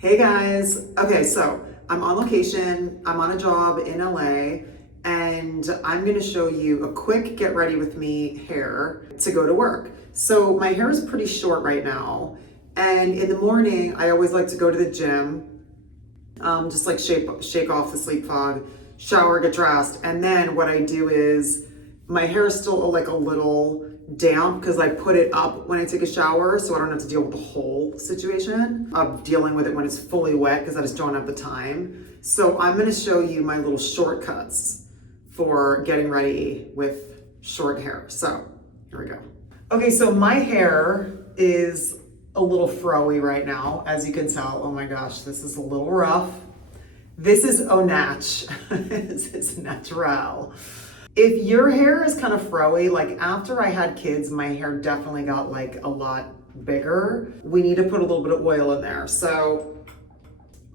Hey guys. Okay, so I'm on location. I'm on a job in LA, and I'm gonna show you a quick get ready with me hair to go to work. So my hair is pretty short right now, and in the morning I always like to go to the gym, just like shake off the sleep fog, shower, get dressed, and then what I do is my hair is still like a little damp because I put it up when I take a shower, so I don't have to deal with the whole situation of dealing with it when it's fully wet because I just don't have the time. So I'm going to show you my little shortcuts for getting ready with short hair. So here we go. Okay, so my hair is a little froey right now, as you can tell. Oh my gosh, this is a little rough. This is au natch. This is natural. If your hair is kind of froey, like after I had kids, my hair definitely got like a lot bigger. We need to put a little bit of oil in there. So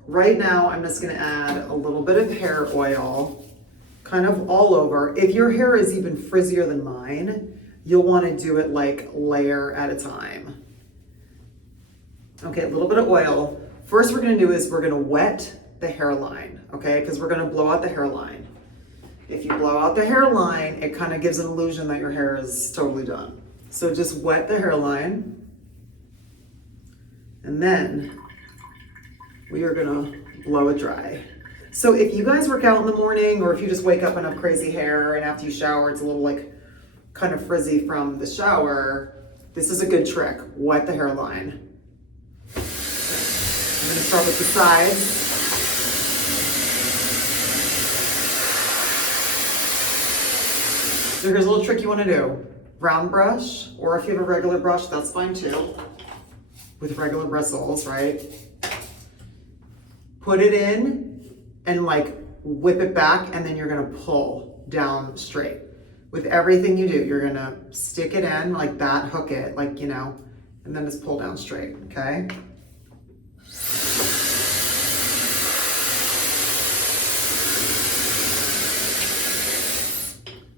right now I'm just gonna add a little bit of hair oil, kind of all over. If your hair is even frizzier than mine, you'll wanna do it like layer at a time. Okay, a little bit of oil. First we're gonna do is we're gonna wet the hairline, okay? Because we're gonna blow out the hairline. If you blow out the hairline, it kind of gives an illusion that your hair is totally done. So just wet the hairline. And then we are gonna blow it dry. So if you guys work out in the morning, or if you just wake up and have crazy hair and after you shower, it's a little like kind of frizzy from the shower, this is a good trick. Wet the hairline. I'm gonna start with the sides. So here's a little trick you want to do. Round brush, or if you have a regular brush, that's fine too. With regular bristles, right? Put it in and like whip it back, and then you're gonna pull down straight. With everything you do, you're gonna stick it in like that, hook it, like, you know, and then just pull down straight, okay?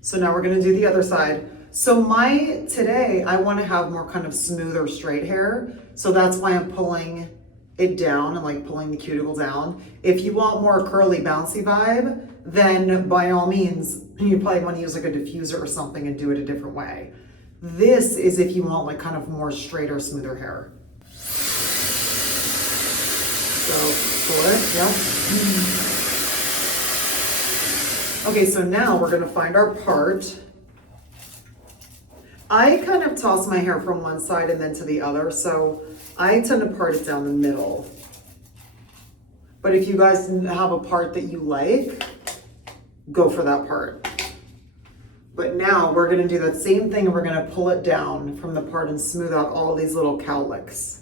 So now we're gonna do the other side. So today I wanna have more kind of smoother straight hair. So that's why I'm pulling it down and like pulling the cuticle down. If you want more curly bouncy vibe, then by all means, you probably wanna use like a diffuser or something and do it a different way. This is if you want like kind of more straighter, smoother hair. So pull it, yeah. Okay, so now we're gonna find our part. I kind of toss my hair from one side and then to the other, so I tend to part it down the middle. But if you guys have a part that you like, go for that part. But now we're gonna do that same thing and we're gonna pull it down from the part and smooth out all these little cowlicks.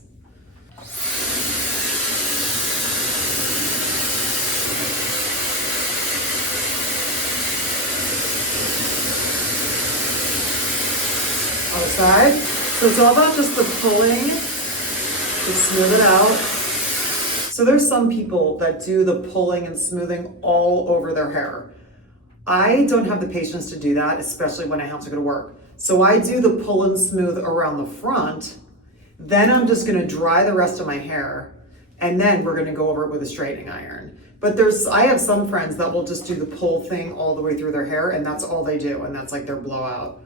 Other side. So it's all about just the pulling to smooth it out. So there's some people that do the pulling and smoothing all over their hair. I don't have the patience to do that, especially when I have to go to work. So I do the pull and smooth around the front. Then I'm just gonna dry the rest of my hair, and then we're gonna go over it with a straightening iron. But I have some friends that will just do the pull thing all the way through their hair, and that's all they do, and that's like their blowout.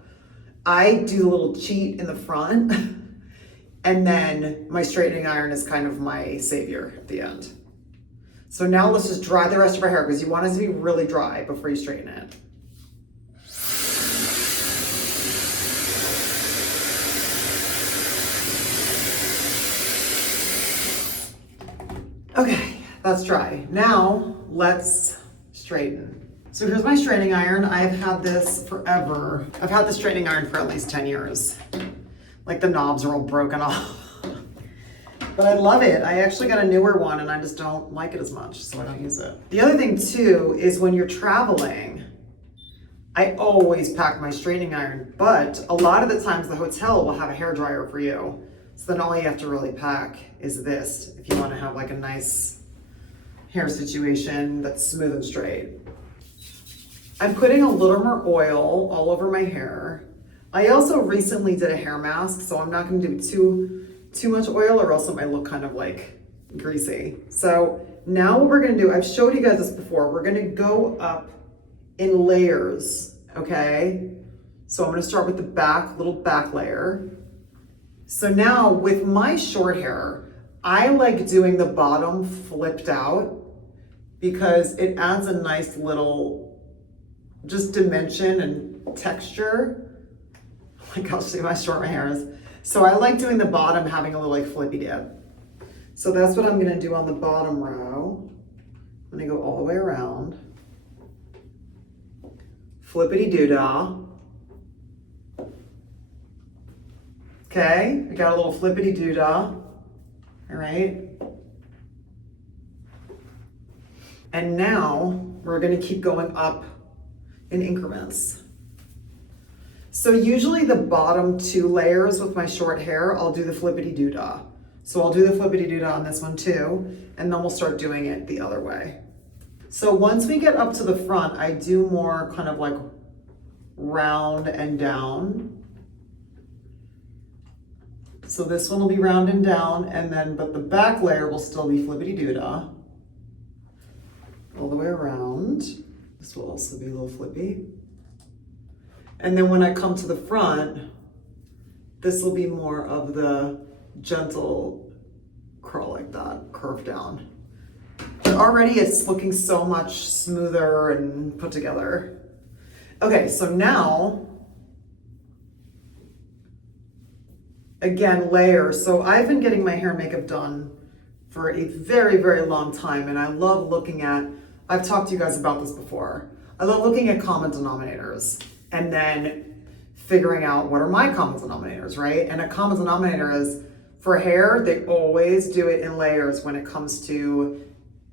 I do the little cheat in the front, and then my straightening iron is kind of my savior at the end. So now let's just dry the rest of our hair because you want it to be really dry before you straighten it. Okay, that's dry. Now let's straighten. So here's my straightening iron. I've had this forever. I've had the straightening iron for at least 10 years. Like the knobs are all broken off. But I love it. I actually got a newer one and I just don't like it as much, so I don't use it. The other thing too is when you're traveling, I always pack my straightening iron, but a lot of the times the hotel will have a hairdryer for you. So then all you have to really pack is this if you want to have like a nice hair situation that's smooth and straight. I'm putting a little more oil all over my hair. I also recently did a hair mask, so I'm not gonna do too much oil or else it might look kind of like greasy. So now what we're gonna do, I've showed you guys this before, we're gonna go up in layers, okay? So I'm gonna start with the back, little back layer. So now with my short hair, I like doing the bottom flipped out because it adds a nice little just dimension and texture. Like I'll see how short my hair is. So I like doing the bottom having a little like flippy dip. So that's what I'm gonna do on the bottom row. I'm gonna go all the way around. Flippity doo-dah. Okay, we got a little flippity doo-dah. All right. And now we're gonna keep going up in increments. So usually the bottom 2 layers with my short hair, I'll do the flippity doo-dah. So I'll do the flippity doo-dah on this one too, and then we'll start doing it the other way. So once we get up to the front, I do more kind of like round and down. So this one will be round and down, and then, but the back layer will still be flippity doo-dah. All the way around. This will also be a little flippy. And then when I come to the front, this will be more of the gentle curl like that, curve down. But already it's looking so much smoother and put together. Okay, so now, again, layers. So I've been getting my hair and makeup done for a very, very long time, and I love looking at, I've talked to you guys about this before, I love looking at common denominators and then figuring out what are my common denominators, right? And a common denominator is, for hair, they always do it in layers when it comes to,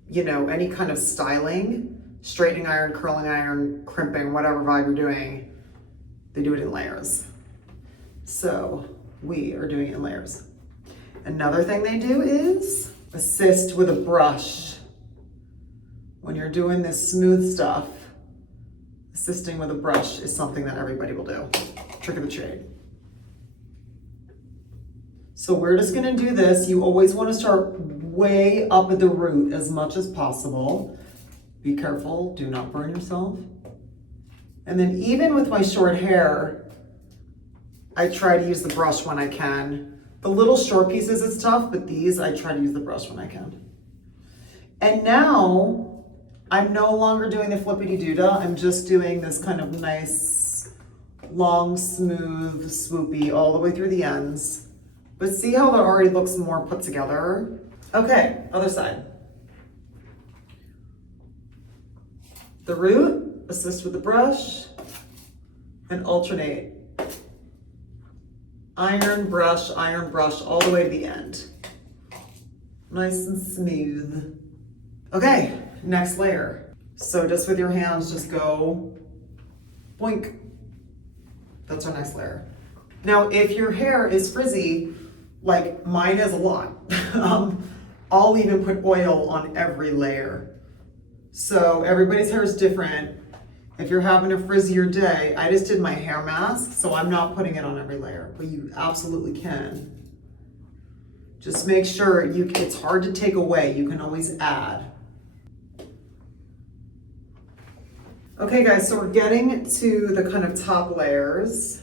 you know, any kind of styling, straightening iron, curling iron, crimping, whatever vibe you're doing, they do it in layers. So we are doing it in layers. Another thing they do is assist with a brush. When you're doing this smooth stuff, assisting with a brush is something that everybody will do. Trick of the trade. So we're just gonna do this. You always wanna start way up at the root as much as possible. Be careful, do not burn yourself. And then even with my short hair, I try to use the brush when I can. The little short pieces, it's tough, but these, I try to use the brush when I can. And now, I'm no longer doing the flippity doo-dah. I'm just doing this kind of nice, long, smooth, swoopy all the way through the ends. But see how that already looks more put together? Okay, other side. The root, assist with the brush, and alternate. Iron, brush, all the way to the end. Nice and smooth. Okay, next layer. So just with your hands, just go boink. That's our next layer. Now, if your hair is frizzy, like mine is a lot, I'll even put oil on every layer. So everybody's hair is different. If you're having a frizzier day, I just did my hair mask, so I'm not putting it on every layer, but you absolutely can. Just make sure it's hard to take away. You can always add. Okay guys, so we're getting to the kind of top layers.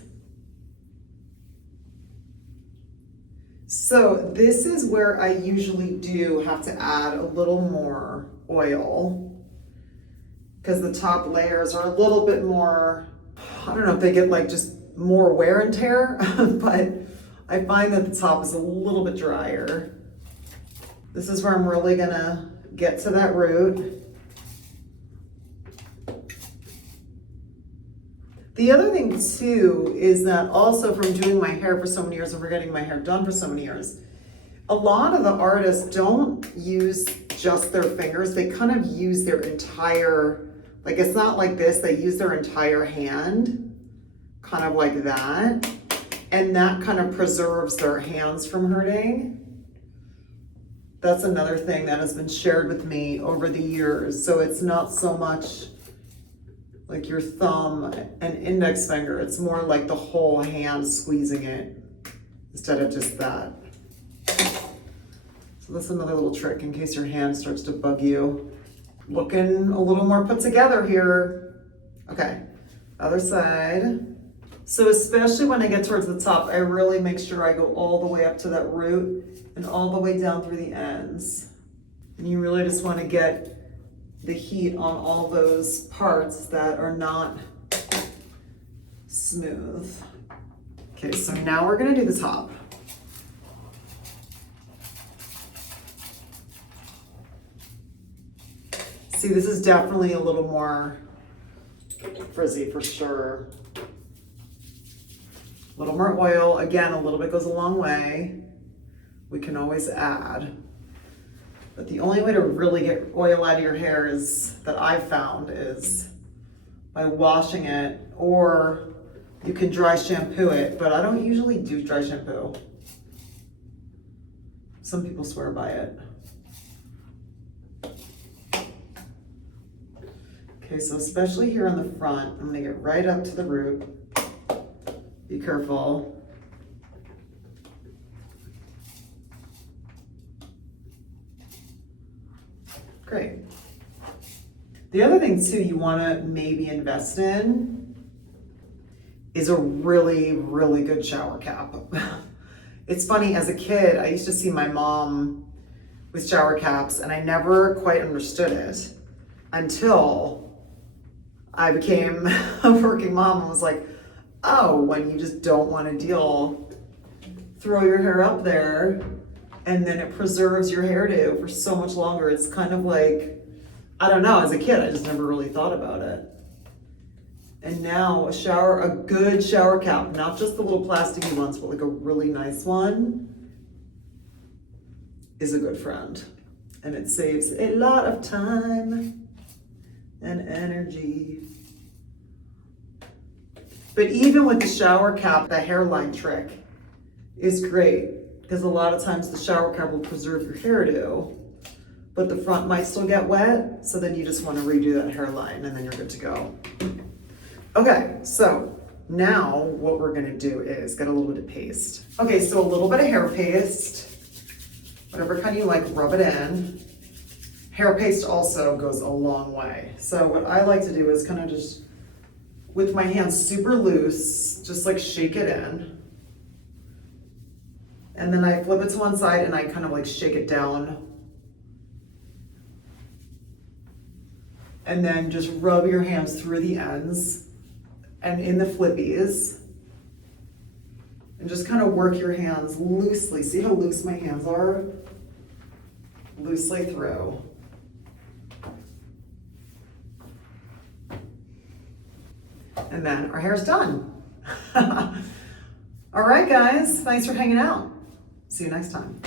So this is where I usually do have to add a little more oil because the top layers are a little bit more, I don't know if they get like just more wear and tear, but I find that the top is a little bit drier. This is where I'm really gonna get to that root. The other thing too is that also from doing my hair for so many years and for getting my hair done for so many years, a lot of the artists don't use just their fingers. They kind of use their entire, like it's not like this, they use their entire hand, kind of like that. And that kind of preserves their hands from hurting. That's another thing that has been shared with me over the years. So it's not so much like your thumb and index finger, it's more like the whole hand squeezing it instead of just that. So So that's another little trick in case your hand starts to bug you. Looking a little more put together here. Okay, other side. So especially when I get towards the top, I really make sure I go all the way up to that root and all the way down through the ends. And you really just want to get the heat on all those parts that are not smooth. Okay, so now we're gonna do the top. See, this is definitely a little more frizzy for sure. A little more oil. Again, a little bit goes a long way. We can always add. But the only way to really get oil out of your hair is, that I've found, is by washing it, or you can dry shampoo it, but I don't usually do dry shampoo. Some people swear by it. Okay, so especially here on the front, I'm gonna get right up to the root. Be careful. Great. The other thing too you wanna maybe invest in is a really, really good shower cap. It's funny, as a kid, I used to see my mom with shower caps and I never quite understood it until I became a working mom and was like, oh, when you just don't want to throw your hair up there and then it preserves your hairdo for so much longer. It's kind of like, I don't know, as a kid, I just never really thought about it. And now a good shower cap, not just the little plasticky ones, but like a really nice one, is a good friend. And it saves a lot of time and energy. But even with the shower cap, the hairline trick is great, because a lot of times the shower cap will preserve your hairdo, but the front might still get wet, so then you just want to redo that hairline and then you're good to go. Okay, so now what we're gonna do is get a little bit of paste. Okay, so a little bit of hair paste, whatever kind you like, rub it in. Hair paste also goes a long way. So what I like to do is kind of just, with my hands super loose, just like shake it in. And then I flip it to one side and I kind of like shake it down. And then just rub your hands through the ends and in the flippies. And just kind of work your hands loosely. See how loose my hands are? Loosely through. And then our hair's done. All right, guys, thanks for hanging out. See you next time.